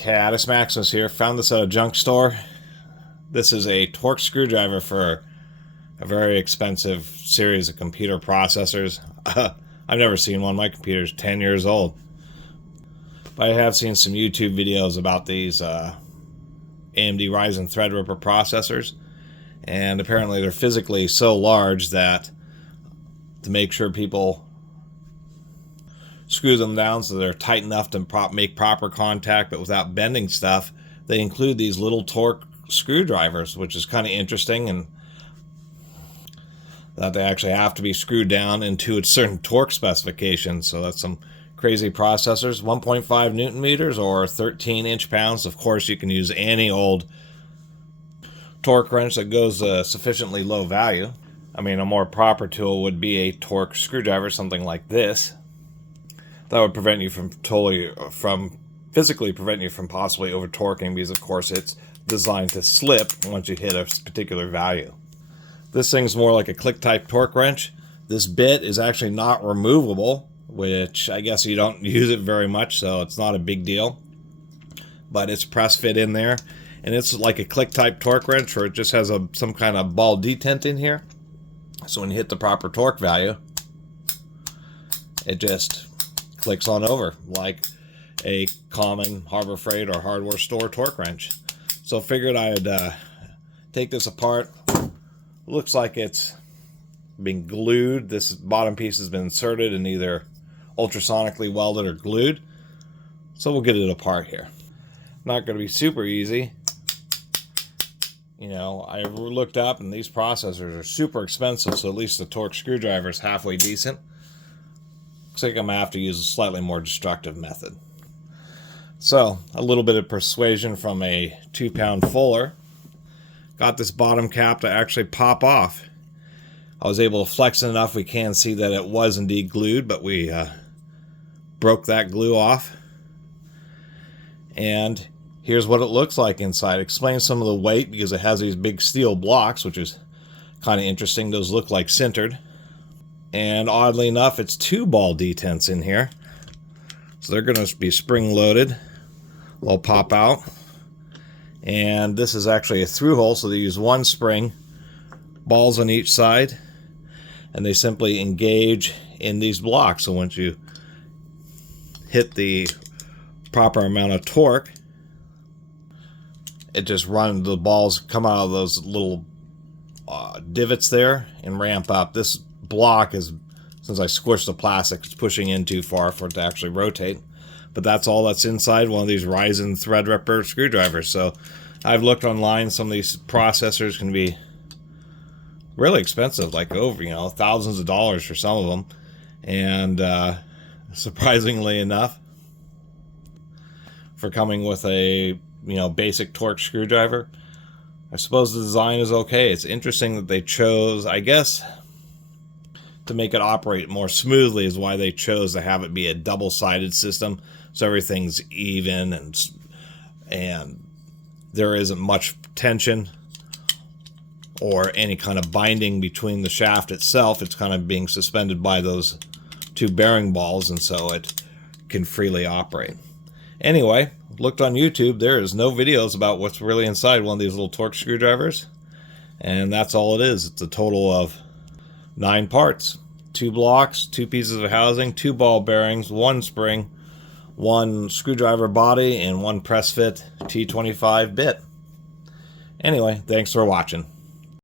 Catus Maximus here. Found this at a junk store. This is a torque screwdriver for a very expensive series of computer processors. I've never seen one. My computer's 10 years old. But I have seen some YouTube videos about these AMD Ryzen ThreadRipper processors. And apparently they're physically so large that to make sure people screw them down so they're tight enough to make proper contact but without bending stuff, they include these little torque screwdrivers, which is kind of interesting, and that they actually have to be screwed down into a certain torque specification. So that's some crazy processors. 1.5 Newton meters or 13 inch-pounds. Of course, you can use any old torque wrench that goes sufficiently low value. I mean, a more proper tool would be a torque screwdriver, something like this. That would prevent you from physically prevent you from possibly over torquing, because of course it's designed to slip once you hit a particular value. This thing's more like a click type torque wrench. This bit is actually not removable, which I guess you don't use it very much, so it's not a big deal. But it's press fit in there, and it's like a click type torque wrench where it just has some kind of ball detent in here. So when you hit the proper torque value, it just clicks on over like a common Harbor Freight or hardware store torque wrench. So figured I'd take this apart. Looks like it's been glued. This bottom piece has been inserted and either ultrasonically welded or glued. So we'll get it apart here. Not going to be super easy. You know, I looked up and these processors are super expensive, so at least the torque screwdriver is halfway decent. Looks like I'm going to have to use a slightly more destructive method. So, a little bit of persuasion from a 2-pound fuller. Got this bottom cap to actually pop off. I was able to flex it enough we can see that it was indeed glued, but we broke that glue off. And here's what it looks like inside. Explains some of the weight because it has these big steel blocks, which is kind of interesting. Those look like sintered. And oddly enough, it's 2 ball detents in here. So they're going to be spring loaded. They'll pop out. And this is actually a through hole, so they use 1 spring, balls on each side, and they simply engage in these blocks. So once you hit the proper amount of torque, it just runs, the balls come out of those little divots there and ramp up. This block is, since I squished the plastic, it's pushing in too far for it to actually rotate. But that's all that's inside one of these Ryzen ThreadRipper screwdrivers. So I've looked online. Some of these processors can be really expensive, like over, you know, thousands of dollars for some of them. And surprisingly enough, for coming with a, you know, basic torque screwdriver, I suppose the design is okay. It's interesting that they chose, I guess, to make it operate more smoothly is why they chose to have it be a double-sided system, so everything's even and there isn't much tension or any kind of binding between the shaft itself. It's kind of being suspended by those 2 bearing balls, and so it can freely operate. Anyway, looked on YouTube. There is no videos about what's really inside one of these little torque screwdrivers, and that's all it is. It's a total of 9 parts, 2 blocks, 2 pieces of housing, 2 ball bearings, 1 spring, 1 screwdriver body, and 1 press fit T25 bit. Anyway, thanks for watching.